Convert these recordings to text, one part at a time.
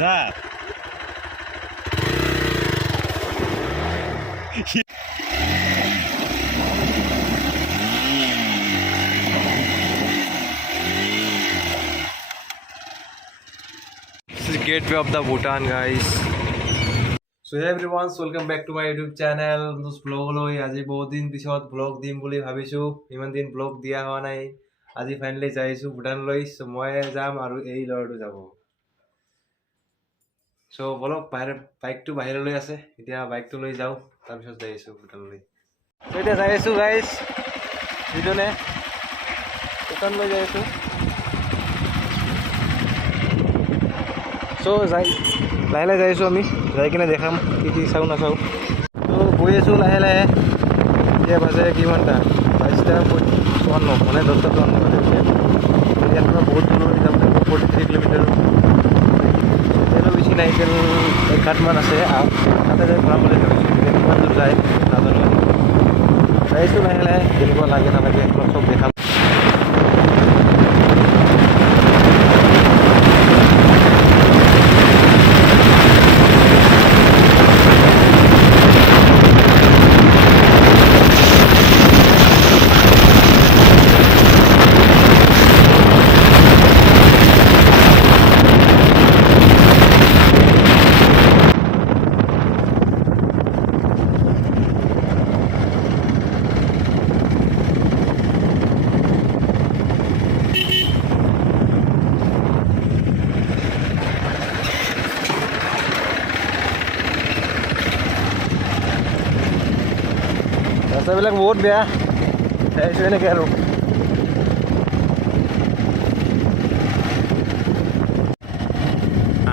যা This is gateway of the Bhutan, guys. So hey everyone, welcome back to my YouTube channel. This vlog loi আজি বহুত দিন পিছত vlog দিম বুলি ভাবিছো। ইমান দিন vlog দিয়া হোৱা নাই। আজি ফাইনালি যাইছো ভুটান লৈ। সো মই যাম আৰু এই লৰটো যাব। সো বলক বাইকটো বাহিৰলৈ আছে। এতিয়া বাইকটো লৈ যাও, তাৰ পিছত যাইছো ভুটানলৈ। সো এতিয়া যাইছো গাইস। ভিডিঅ'নে ভুটান লৈ যাইছো। সো যাই লাহে যাইছো আমি। যাই কিনে দেখাম কি চাও না চাও। তো গৈ আছো লাহে লাহে। এতিয়া বাজে কিমানটা 22টা 54 মানে 10টা 54 বাজে। ইয়াৰ পৰা বহুত দূৰলৈ যাব লাগিব 43 কিলোমিটাৰ। তেলো বেছি নাই, তেল 1 মান আছে। তাতে যাই ভৰাবলৈ ভাবিছোঁ। কিমান দূৰ যায় নাজানো। যাইছোঁ লাহে লাহে, কেনেকুৱা লাগে নালাগে আপোনাক চব দেখাম। ৰাস্তাবিলাক বহুত বেয়া। যাইছোঁ এনেকৈ আৰু।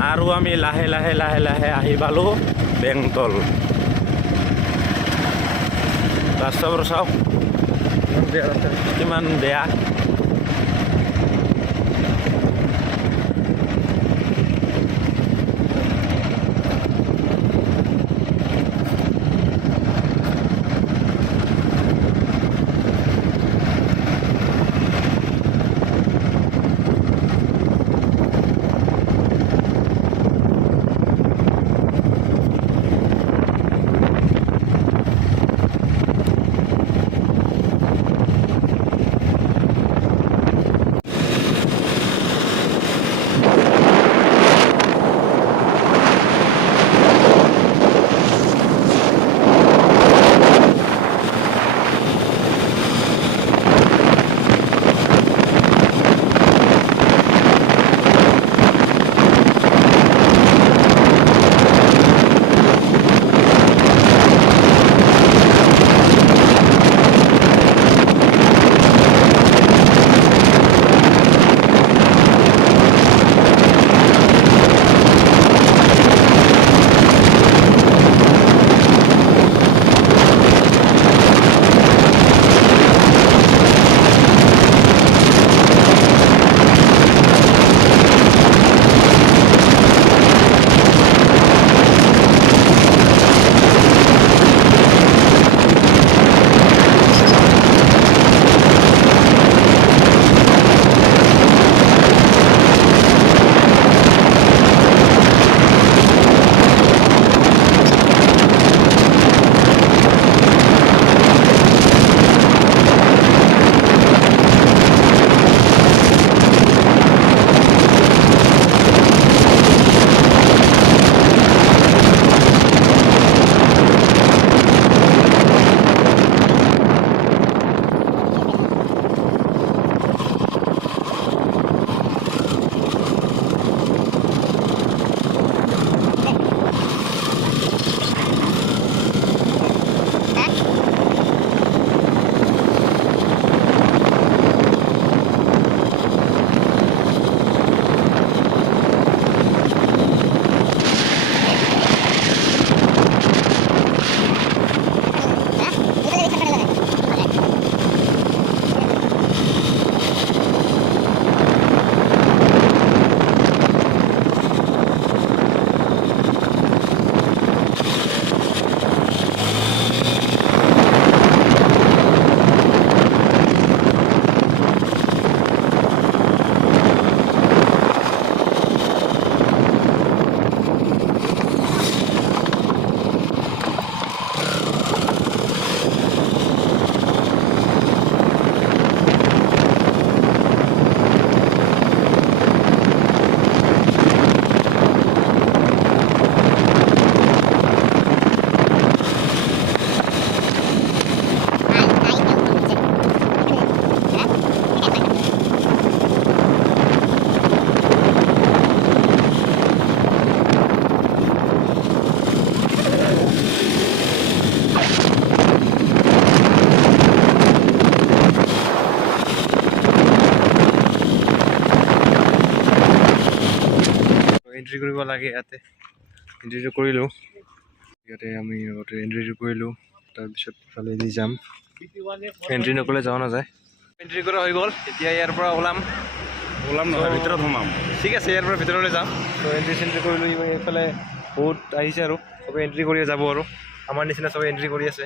আৰু আমি লাহে লাহে লাহে লাহে আহি পালোঁ বেংতল। ৰাস্তাবোৰ চাওক কিমান বেয়া। এণ্ট্ৰি কৰিব লাগে ইয়াতে এণ্ট্ৰিটো কৰিলোঁ ইয়াতে আমি আগতে এণ্ট্ৰিটো কৰিলোঁ তাৰপিছত ইফালে দি যাম এণ্ট্ৰি নকৰিলে যোৱা নাযায় এণ্ট্ৰি কৰা হৈ গ'ল এতিয়া ইয়াৰ পৰা ওলাম নহয় ভিতৰত সোমাম ঠিক আছে ইয়াৰ পৰা ভিতৰলৈ যাম তো এণ্ট্ৰি চেণ্ট্ৰি কৰিলোঁ এইফালে বহুত আহিছে আৰু চবে এণ্ট্ৰি কৰি যাব আৰু আমাৰ নিচিনা চবে এণ্ট্ৰি কৰি আছে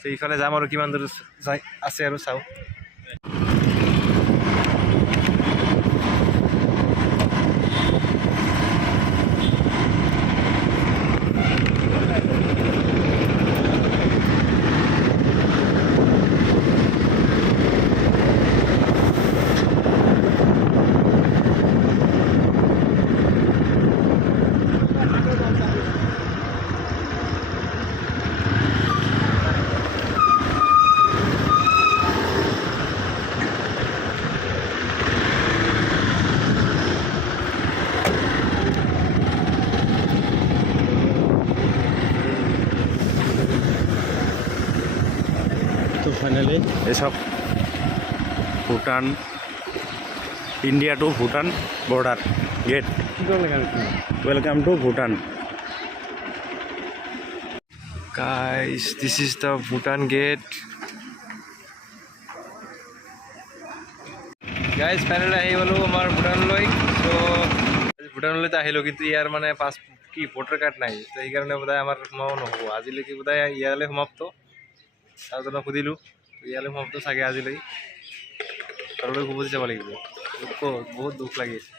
তো ইফালে যাম আৰু কিমান দূৰ যাই আছে আৰু চাওঁ ফাইনেলি এই সব Bhutan India to Bhutan border gate welcome to Bhutan Guys, this is the Bhutan gate. Guys, finally আহি গ'লো আমাৰ ভূটানলৈ তো ভূটানলৈতো আহিলোঁ কিন্তু ইয়াৰ মানে পাছ কি ভোটাৰ কাৰ্ড নাই তো সেইকাৰণে বোধহয় আমাৰ সোমাব নহ'ব আজিলৈকে বোধহয় ইয়ালৈ সমাপ্ত তাৰজনক সুধিলোঁ ইয়ালৈ সমাপ্ত চাগে আজিলৈ তললৈ উভতি যাব লাগিব বহুত দুখ লাগিছে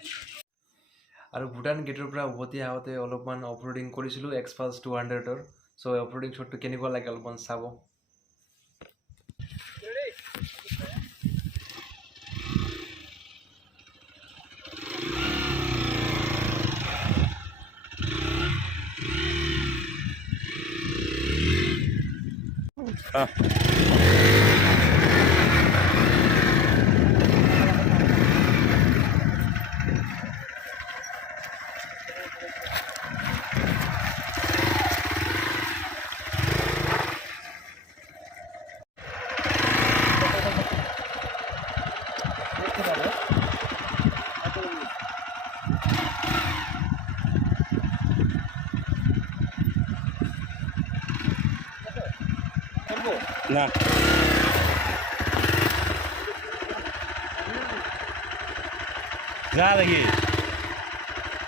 আৰু ভূটান গেটৰ পৰা উভতি আহোঁতে অলপমান অফৰোডিং কৰিছিলোঁ এক্সপালছ 200ৰ চ' অফৰোডিং শ্বটটো কেনেকুৱা লাগে অলপমান চাব না যা দেখি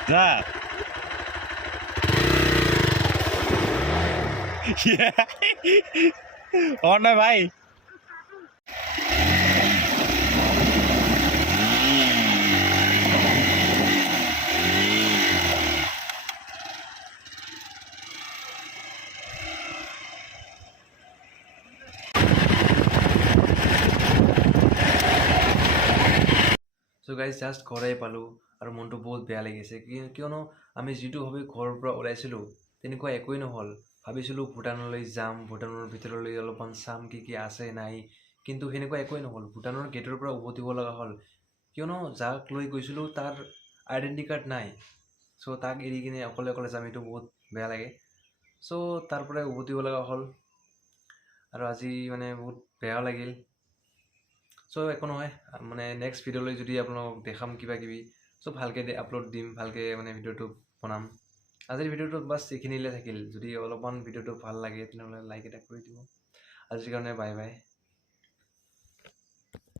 যা और ना भाई চ' গাইজ জাষ্ট ঘৰেই পালোঁ আৰু মনটো বহুত বেয়া লাগিছে কিয়নো আমি যিটো ভাবি ঘৰৰ পৰা ওলাইছিলোঁ তেনেকুৱা একোৱেই নহ'ল ভাবিছিলোঁ ভূটানলৈ যাম ভূটানৰ ভিতৰলৈ অলপমান চাম কি আছে নাই কিন্তু সেনেকুৱা একোৱেই নহ'ল ভূটানৰ গেটৰ পৰা উভতিব লগা হ'ল কিয়নো যাক লৈ গৈছিলোঁ তাৰ আইডেণ্টি কাৰ্ড নাই চ' তাক এৰি কিনে অকলে যাম এইটো বহুত বেয়া লাগে চ' তাৰ পৰাই উভতিব লগা হ'ল আৰু আজি মানে বহুত বেয়া লাগিল চ' একো নহয় মানে নেক্সট ভিডিঅ'লৈ যদি আপোনালোকক দেখাম কিবা কিবি চ' ভালকৈ আপলোড দিম ভালকৈ মানে ভিডিঅ'টো বনাম আজিৰ ভিডিঅ'টো বাছ এইখিনিলৈ থাকিল যদি অলপমান ভিডিঅ'টো ভাল লাগে তেনেহ'লে লাইক এটা কৰি দিব আজিৰ কাৰণে বাই বাই